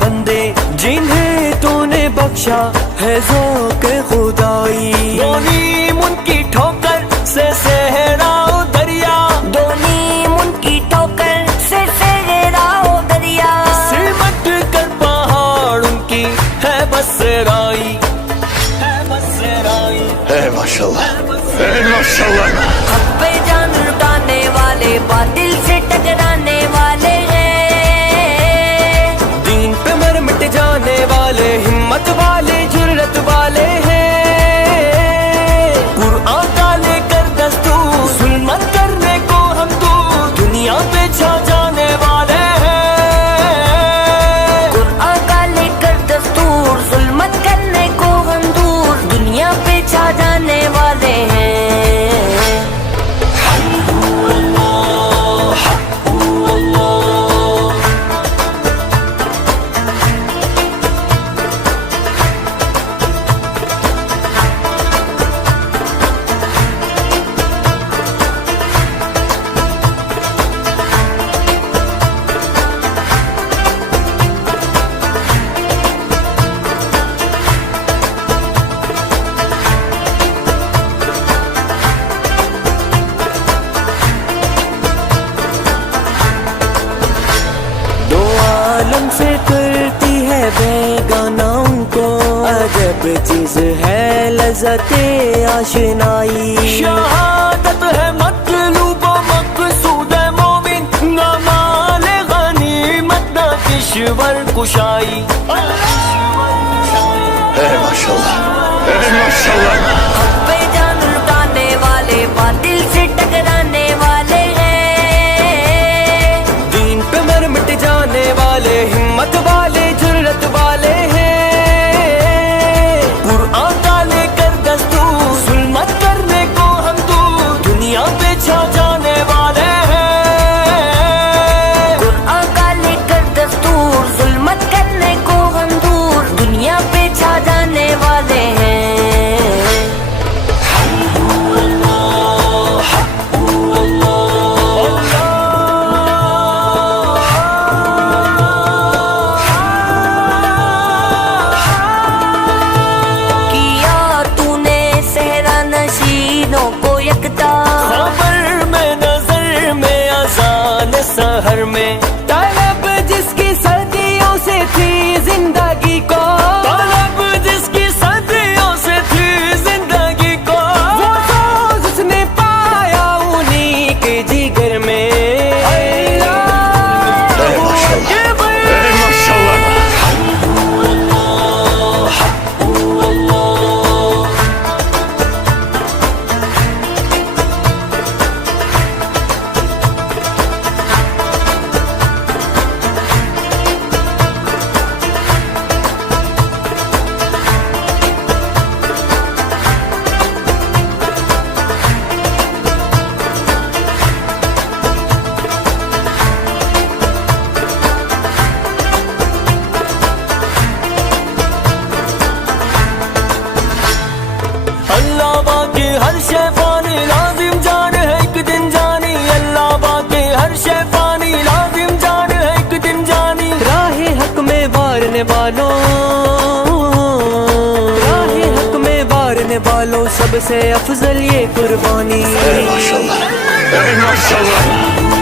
بندے جنہیں تو نے بخشا ہے ذوق خدائی، دو نیم ان کی ٹھوکر سے صحراؤ دریا، دو نیم ان کی ٹھوکر سے صحراؤ دریا، سمٹ کر پہاڑ ان کی ہے بسرائی، ہے بسرائی، ہے ماشاءاللہ، ہے ماشاءاللہ۔ حق پہ جان لٹانے والے باطل سے ٹکرانے والے ہیں، جانے والے ہمت والے جرت والے ہیں، قرآن کا لے کر دستور ظلمت کرنے کو ہم دور دنیا پہ چھا جانے والے ہیں، قرآن کا لے کر دستور ظلمت کرنے کو ہم دور دنیا پہ چھا جانے والے ہیں۔ سے کرتی ہے بیگانہ ان کو عجب چیز ہے لذت آشنائی، شہادت ہے مطلوب و مقصود مومن، نہ مال غنیمت نہ کشور کشائی، ہے ماشاءاللہ، ہے ماشاءاللہ۔ حق پہ جان لٹانے والے باطل سے ٹکرانے والے ہیں، دین پہ مر مٹ جانے والے ہمت والے جرت والے ہیں، قرآن کا لے کر دستور ظلمت کرنے کو ہم دور دنیا پہ چھا جانے والے ہیں، قرآن کا لے کر دستور ظلمت کرنے کو ہم دور دنیا پہ چھا جانے والے ہیں۔ خبر میں نظر میں اذان سحر میں طلب جس کی صدیوں سے تھی زندگی کو، طلب جس کی صدیوں سے تھی زندگی کو، وہ سوز اس نے پایا انہی کے جگر میں، اللہ باقی ہر شے فانی لازم جان ہے ایک دن جانی، اللہ باقی ہر شے فانی لازم جان ہے ایک دن جانی، راہ حق میں وارنے والوں، راہ حق میں وارنے والوں سب سے افضل یہ قربانی، ہے ماشاءاللہ، ہے ماشاءاللہ۔